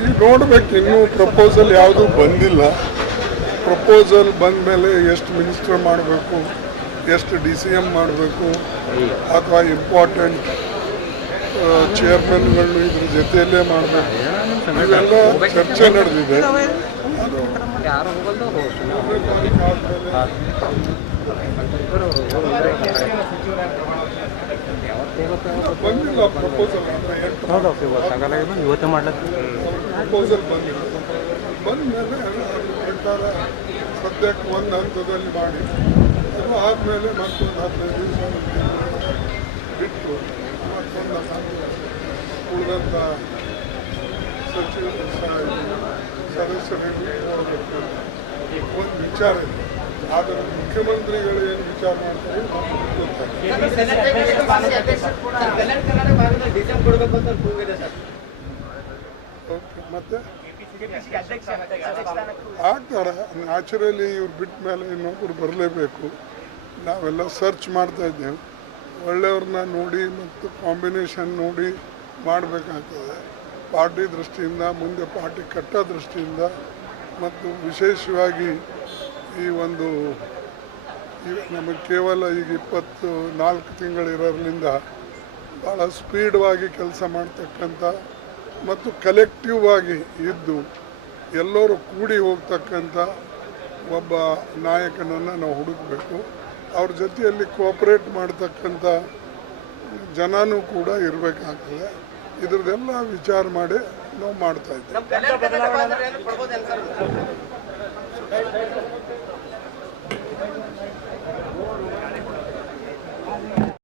ಈಗ ನೋಡ್ಬೇಕು, ಇನ್ನೂ ಪ್ರಪೋಸಲ್ ಯಾವುದೂ ಬಂದಿಲ್ಲ. ಪ್ರಪೋಸಲ್ ಬಂದ ಮೇಲೆ ಎಷ್ಟು ಮಿನಿಸ್ಟರ್ ಮಾಡಬೇಕು, ಎಷ್ಟು DCM ಮಾಡಬೇಕು, ಅಥವಾ ಇಂಪಾರ್ಟೆಂಟ್ ಚೇರ್ಮನ್ಗಳು ಇದ್ರ ಜೊತೆಯಲ್ಲೇ ಮಾಡಬೇಕು, ಇವೆಲ್ಲ ಚರ್ಚೆ ನಡೆದಿದೆ. ಬಂದಿಲ್ಲ ಪ್ರಪೋಸಲ್, ಪ್ರಪೋಸಲ್ ಬಂದಿಲ್ಲ. ಬಂದ ಮೇಲೆ ಪ್ರಕಾರ ಸದ್ಯಕ್ಕೆ ಒಂದು ಹಂತದಲ್ಲಿ ಮಾಡಿ, ಅದು ಆದಮೇಲೆ ಮತ್ತೊಂದು 15 ದಿವಸ ಬಿಟ್ಟು ಮತ್ತೊಂದು ಉಳಿದಂಥ ಸಚಿವರು ಸದಸ್ಯರಿಗೆ ನೋಡಬೇಕು. ಒಂದು ವಿಚಾರ ಇದೆ, ಆದರೆ ಮುಖ್ಯಮಂತ್ರಿಗಳು ಏನು ವಿಚಾರ ಮಾಡ್ತಾರೆ ಮತ್ತೆ ಆಗ್ತಾರೆ. ನ್ಯಾಚುರಲಿ ಇವ್ರು ಬಿಟ್ಟ ಮೇಲೆ ಇನ್ನೊಬ್ಬರು ಬರಲೇಬೇಕು. ನಾವೆಲ್ಲ ಸರ್ಚ್ ಮಾಡ್ತಾ ಇದ್ದೇವೆ, ಒಳ್ಳೆಯವ್ರನ್ನ ನೋಡಿ ಮತ್ತು ಕಾಂಬಿನೇಷನ್ ನೋಡಿ ಮಾಡಬೇಕಾಗ್ತದೆ. ಪಾರ್ಟಿ ದೃಷ್ಟಿಯಿಂದ, ಮುಂದೆ ಪಾರ್ಟಿ ಕಟ್ಟೋ ದೃಷ್ಟಿಯಿಂದ, ಮತ್ತು ವಿಶೇಷವಾಗಿ ಈ ಒಂದು ನಮಗೆ ಕೇವಲ ಈಗ 24 ತಿಂಗಳಿರೋದ್ರಿಂದ ಭಾಳ ಸ್ಪೀಡ್ವಾಗಿ ಕೆಲಸ ಮಾಡ್ತಕ್ಕಂಥ ಮತ್ತು ಕಲೆಕ್ಟಿವ್ ಆಗಿ ಇದ್ದು ಎಲ್ಲರೂ ಕೂಡಿ ಹೋಗ್ತಕ್ಕಂಥ ಒಬ್ಬ ನಾಯಕನನ್ನು ನಾವು ಹುಡುಕಬೇಕು. ಅವ್ರ ಜೊತೆಯಲ್ಲಿ ಕೋಆಪ್ರೇಟ್ ಮಾಡ್ತಕ್ಕಂಥ ಜನನೂ ಕೂಡ ಇರಬೇಕಾಗ್ತದೆ. ಇದ್ರದ್ದೆಲ್ಲ ವಿಚಾರ ಮಾಡಿ ನಾವು ಮಾಡ್ತಾ ಇದ್ದೀವಿ.